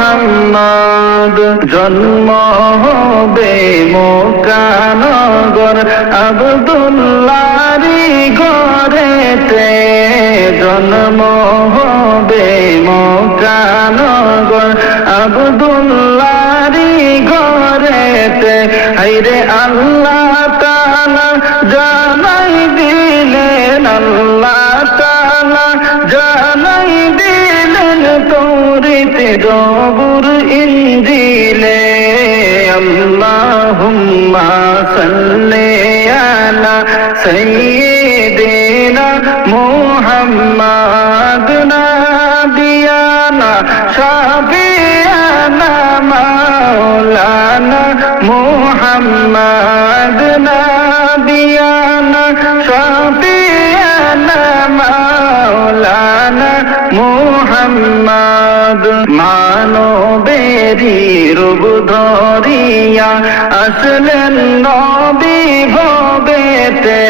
মুহাম্মদ। জন্ম হবে মক্কা নগর আব্দুল্লাহরি ঘরেতে, জন্ম হবে মক্কা নগর আব্দুল্লাহরি ঘরেতে। হায়রে আল্লাহ তাআলা জানাই দিলেন, আল্লাহ তাআলা জানাই দিলেন তৌরাত জবুর ইনজিলে। আল্লাহুম্মা সাল্লি আলা সাইয়্যিদিনা মুহাম্মাদ নাবিয়ানা শাফিয়ানা মাওলানা মুহাম্মাদ নাবিয়ানা শাফিয়ানা মাওলানা মুহাম্মাদ। মানবেরি রূপ ধরিয়া আসলেন নবী ভবেতে,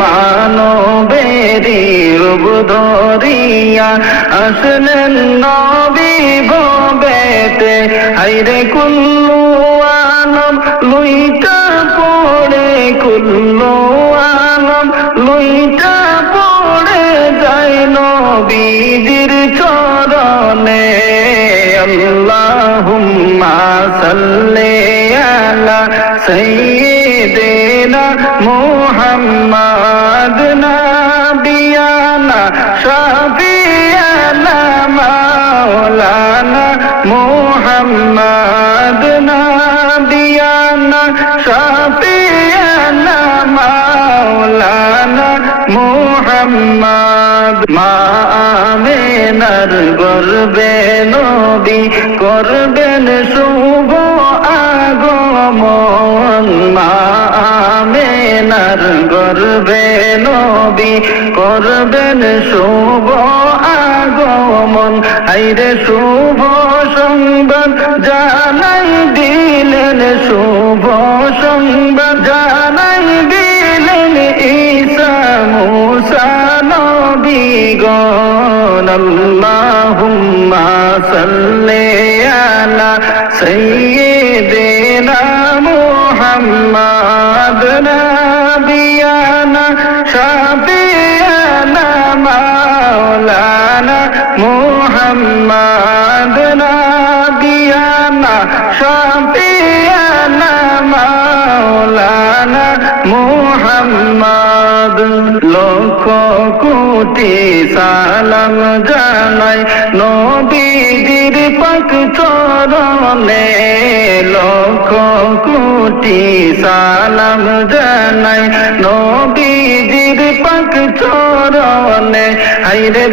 মানবেরি রূপ ধরিয়া আসলেন নবী ভবেতে। হায়রে কুল্লু আলম লুইটা পড়ে, কুল্লু আলম লুইটা পড়ে যায় নবীজির চরণে। আল্লাহুম্মা সাল্লি আলা সাইয়্যিদিনা মুহাম্মাদ নাবিয়ানা শাফিয়ানা মাওলানা মুহাম্মাদ নাবিয়ানা শাফিয়ানা মাওলানা মুহাম্মাদ। মা আমিনার গর্ভে নবী করবেন শুভ আগমন, মা আমিনার গর্ভে নবী করবেন শুভ আগমন। হায়রে শুভ সংবাদ জানাই দিলেন, শুভ সংবাদ জানাই দিলেন ঈসা মুসা নবীগণ। আল্লাহুম্মা সাল্লি আলা সাইয়্যিদিনা মুহাম্মাদ নাবিয়ানা শাফিয়ানা মাওলানা মুহাম্মাদ নাবিয়ানা শাফিয়ানা মাওলানা মুহাম্মাদ। লক্ষ কোটি সালাম জানাই নবীজির পাক চরণে, লক্ষ কোটি সালাম জানাই নবীজির পাক চরণে। হায়রে